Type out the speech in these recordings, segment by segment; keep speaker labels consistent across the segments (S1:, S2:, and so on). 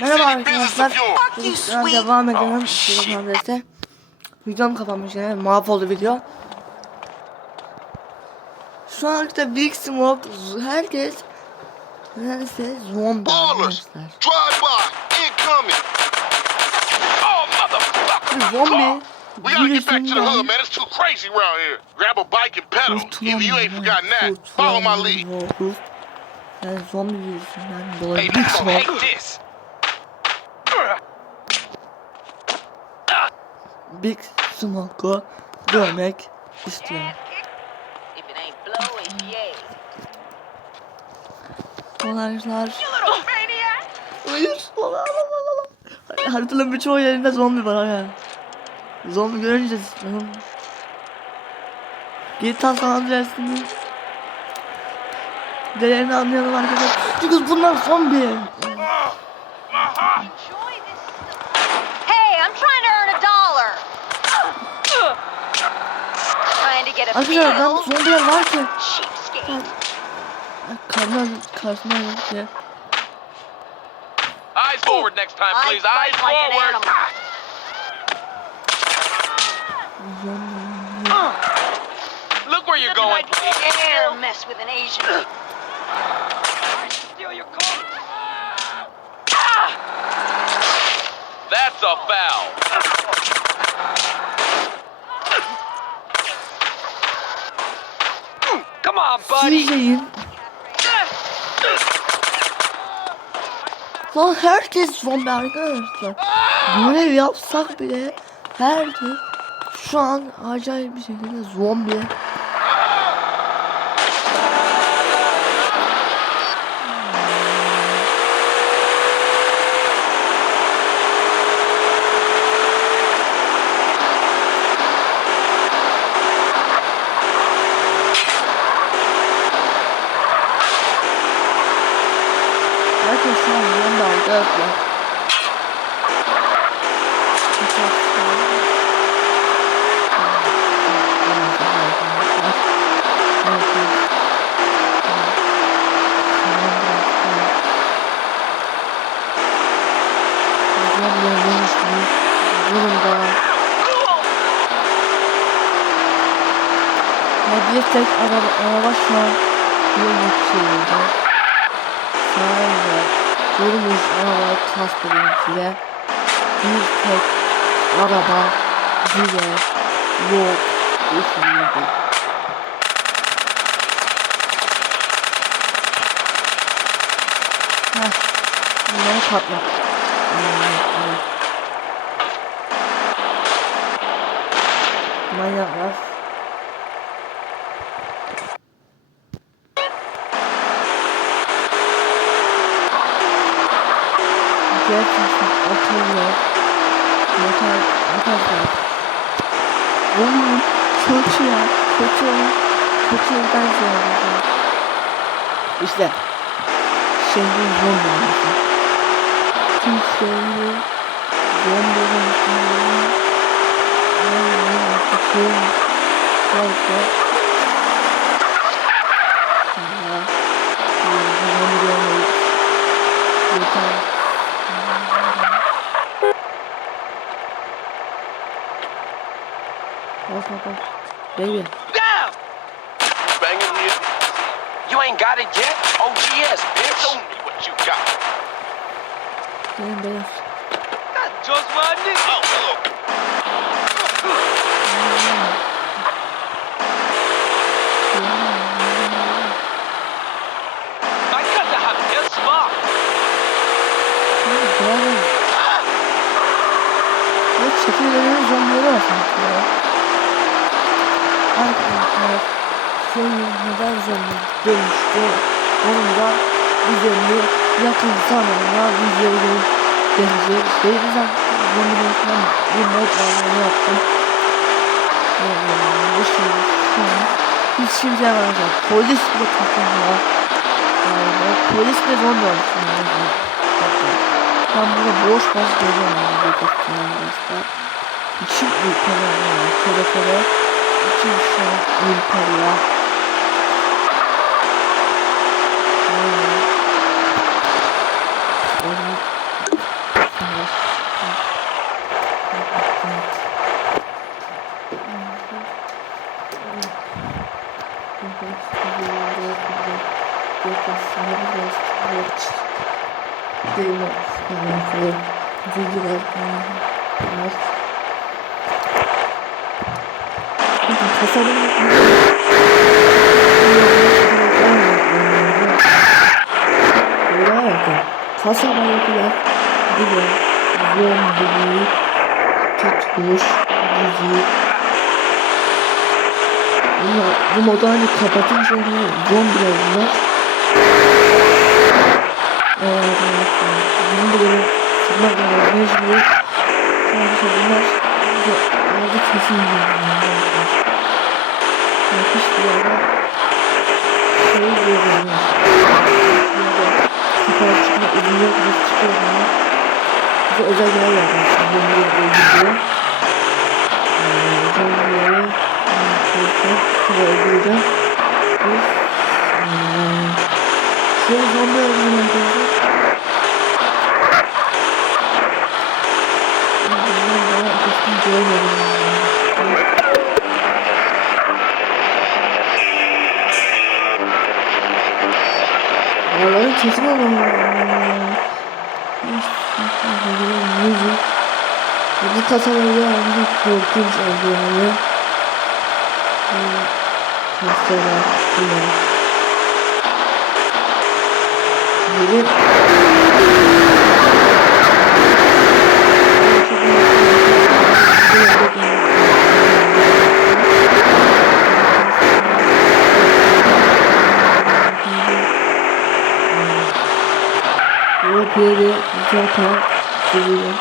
S1: Merhaba arkadaşlar.
S2: sweet.
S1: devam edelim.
S3: Oh.
S1: Videom neredeyse. Videom kapanmış yani. Mahvoldu video. Şu anlıkta Big Smoke herkes neredeyse zombi arkadaşlar.
S3: Oh, motherfucker.
S1: Zombi
S3: We gotta get back to the hood, man. It's too crazy around here. Grab a bike and pedal. Either you ain't forgotten that. Follow my lead.
S1: Yani zombi virüsünden dolayı
S4: hate this.
S1: Big Smoke'u görmek istiyor.
S2: If it ain't blow, it's yay.
S1: Arkadaşlar
S2: Little maniac!
S1: Hayır. Haritanın birçok yerinde zombi var yani. Zombi görünce zombi. Git Hasan dersini. Değerini anlayalım arkadaşlar. Çünkü bunlar zombi. Arkadaşlar ben zombiler
S2: varken
S1: Karnım karşıma gitti.
S4: Eyes forward next time please. Eyes forward. Look where you're going.
S2: Air mess with an Asian.
S4: That's a foul. Come on, buddy.
S1: Lan herkes zombi arkadaşlar. Görev yapsak bile herkes şu an acayip bir şekilde zombi. Ya bir tek araba, araba şu an yol geçiyordu. Sadece durmuş araba kastırmış ve bir tek araba bile yok düşünüyordu. Heh, bunları patlat. Evet, evet. Manyaklar. Motor, motor Oğlum kötü ya. Kötü ya. Kötüden ziyade. İşte. Şehrin zombi olması. Tüm şehri zombi olması. Aynen artık şey. Belki. Ya. off, off, off. Baby.
S4: Now!
S3: Banging you.
S4: You ain't got it yet? Oh, OGS, bitch.
S3: Show me what you got.
S1: Damn, bitch.
S4: That's just my I.
S3: Oh, hello.
S4: Spot.
S1: Ah! What's. Arkadaşlar. Şey neden zombi dönüştü? Onun da üzerinde yakın zamanda videoyu gelecek. Şey güzel. Zombi dönüşünden bir var. Onu yaptım. Bu şey şu an hiç kimse var. Polis bile takılıyor. Yani polis de olmuş. Yani. Ben burada boş boş geziyorum. İçim ülkeler yani. Kere kere. İçim şu an ülkeler. Sonra savaş. Bilgiler var. Tasarım Kasaba yapılan bir de zombi tutmuş dizi. Bunlar, bu modu hani kapatınca ne zombiler bunlar. Eee zombileri sıkmak lazım mecbur. Sadece bunlar Orada kesin zombiler. Yapış bir ara şey diyorlar. Süper çıkma ürünü bir çıkıyor bana. Bize özel yer yazmışlar. Zombileri öldürüyor. Ee, Zombileri Sonra öldüreceğim. Biz Şöyle zombi öldürüyor arkadaşlar. Ben daha ötesini görmedim. Kesin olamıyor. Müzik. Bu kasalarda yani korkunç oldu yani. Kasalar bile. Biri zaten seviyorum.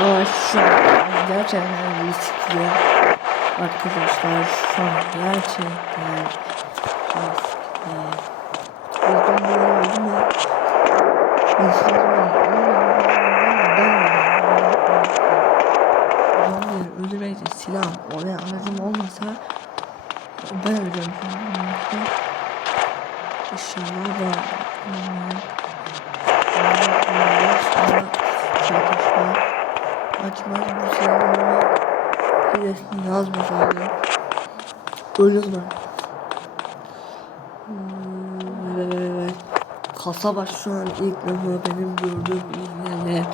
S1: Ama şu an gerçekten riskli. Arkadaşlar şu an gerçekten riskli. Bir yol oldu mu? Zombileri öldürmek için silah oraya aracım olmasa ben öleceğim. İnşallah hilesini yazmasaydı ölürdüm. Hmm, evet, evet, evet. Kasaba şu an ilk defa benim gördüğüm izlerle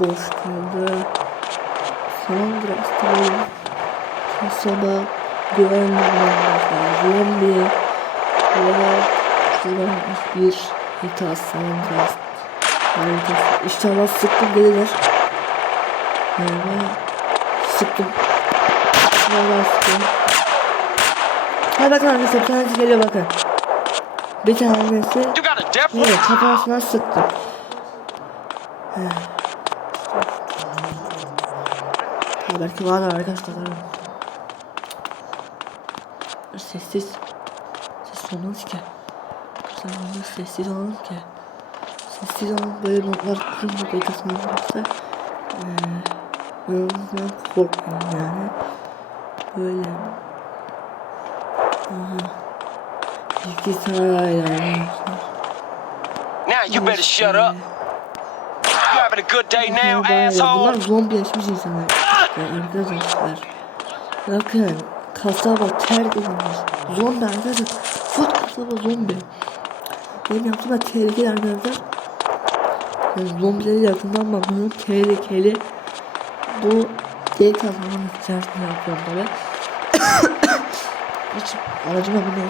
S1: boş kaldı. Falan biraz tabii kasaba güvenli. Zombi ve şuradan bir hita Sandras haritası. İnşallah sıktım gelirler. Yani sıktım. Valla sıktım. Hadi bakın arkadaşlar bir tanesi geliyor bakın. Bir tanesi
S4: wish?
S1: kafasına sıktım. He. Ha, belki vardır arkadaşlar. Sessiz. Sessiz olmaz ki. Burada sessiz olmaz ki. Sessiz olun böyle notlar da bekasını varsa. Ee, Ölümden korkmayın yani. Böyle. Aha. Bilgisayar yani.
S4: Now you better shut up. You having a good day now,
S1: Bunlar
S4: asshole?
S1: zombileşmiş insanlar. Yani arkadaşlar. Bakın kasaba terk edilmiş. Zombi arkadaşlar. Full kasaba zombi. Benim yaptığım da tehlikeli arkadaşlar. Yani zombileri yakından bakıyorum. Tehlikeli. Bu geri kazanmanın içerisinde yapıyorum tabi. Hiç aracıma bunu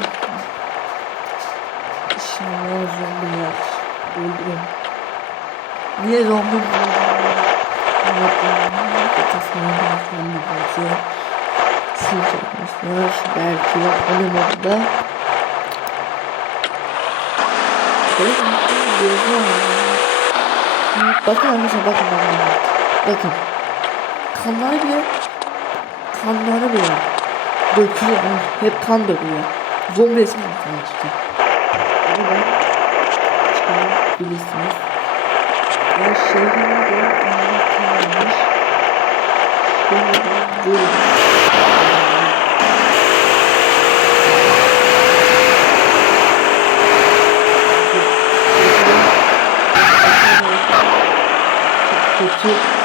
S1: İnşallah zombiler öldürün. Niye zombi Sileceğimizler belki. Onun orada Bakın arkadaşlar bakın bakın. Bakın kanları bile kanları bile dökülüyor hep kan dökülüyor zombi resmi arkadaşlar buradan çıkabilirsiniz ve şehrin de anlatılmış şehrin de Şu şu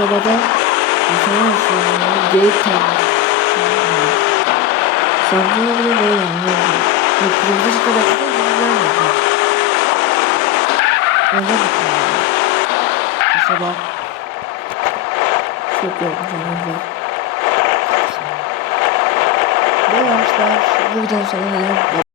S1: kasabada insanlar sonra geyik kalmış. Sandığı bile böyle yani. Bu kırmızı çikolata da güzel oldu. Öyle bakıyorum. Kasaba çok yormuş arkadaşlar. Bu yaşlar buradan sonra